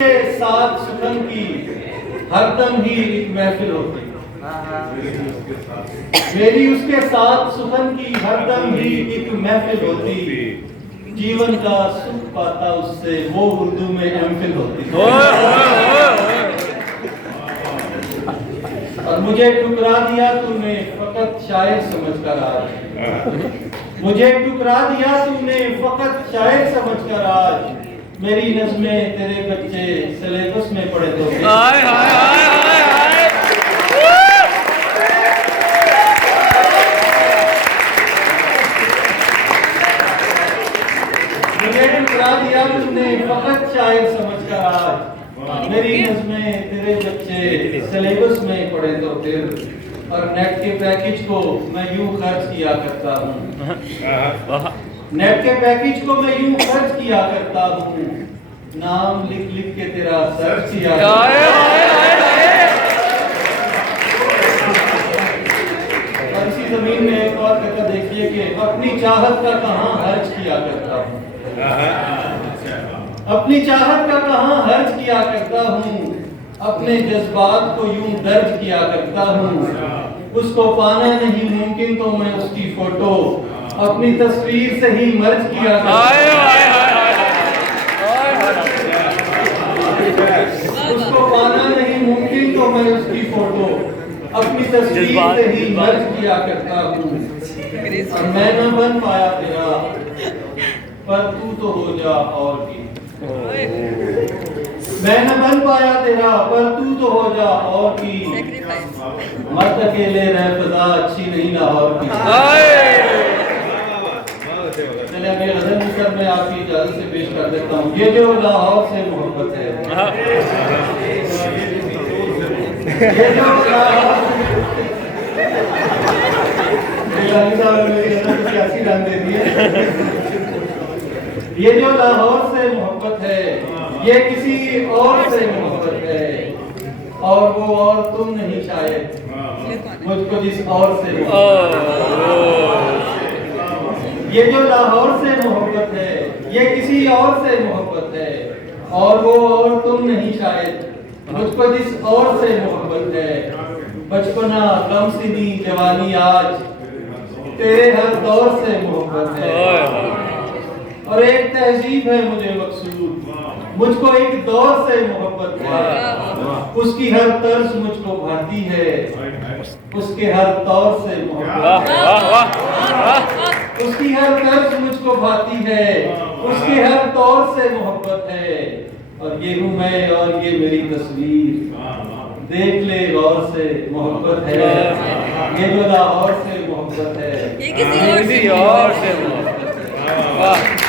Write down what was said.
के साथ सुखन की हरदम ही एक महफिल होती, मेरी उसके साथ सुखन की हरदम ही एक महफिल होती, जीवन का सुख पाता उससे वो उर्दू में एमफिल होती। और मुझे ठुकरा दिया तूने फकत शायर समझकर आज, मुझे ठुकरा दिया तूने फकत शायर समझकर आज, मेरी नज़्में तेरे बच्चे सिलेबस में पढ़े तो हाय हाय हाय हाय हाय। मुझे ठुकरा दिया तूने फकत शायर समझकर आज, मेरी नज़्में तेरे बच्चे सिलेबस में पढ़े तो फिर। और नेट के पैकेज को मैं यूं खर्च किया करता हूँ, नेट के पैकेज को मैं यूं खर्च किया करता हूँ, नाम लिख लिख के तेरा सर्च किया। और इसी जमीन में एक और कहता देखिए कि अपनी चाहत का कहाँ हर्ज किया करता हूँ, अपनी चाहत का कहाँ हर्ज किया करता हूँ, अपने जज्बात को यूं दर्ज किया करता हूँ, उसको पाना नहीं मुमकिन तो मैं उसकी फोटो अपनी तस्वीर से ही मर्ज किया करता हूँ, उसको पाना नहीं मुमकिन तो मैं उसकी फोटो अपनी तस्वीर से ही मर्ज किया करता हूँ। और मैं न बन पाया तेरा पर तू तो हो जा और भी, मैं न बन पाया तेरा पर तू तो हो जा और भी, मत अकेले रह फजा अच्छी नहीं लाहौर की। चलिए अभी गज़ल मिसर में आपकी इजाज़त से पेश कर देता हूँ। ये जो लाहौर से मोहब्बत है, ये जो सियासी रंग देती है, ये जो लाहौर से मोहब्बत है, ये किसी और से मोहब्बत है, और वो और तुम नहीं शायद मुझको जिस और से ये जो लाहौर से मोहब्बत है, ये किसी और से मोहब्बत है, और वो और तुम नहीं शायद मुझको जिस और से मोहब्बत है। बचपना गमसिनी जवानी आज तेरे हर दौर से मोहब्बत है, और एक तहजीब है मुझे मकसूद मुझको एक दौर से मोहब्बत है, उसकी हर तर्ज मुझको भाती है, उसके हर तौर से मोहब्बत है, उसकी हर तर्ज मुझको भाती है, उसके हर तौर से मोहब्बत है। और ये हूँ मैं और ये मेरी तस्वीर, देख ले गौर से मोहब्बत है, ये जो लाहौर से मोहब्बत है, ये किसी और से मोहब्बत है।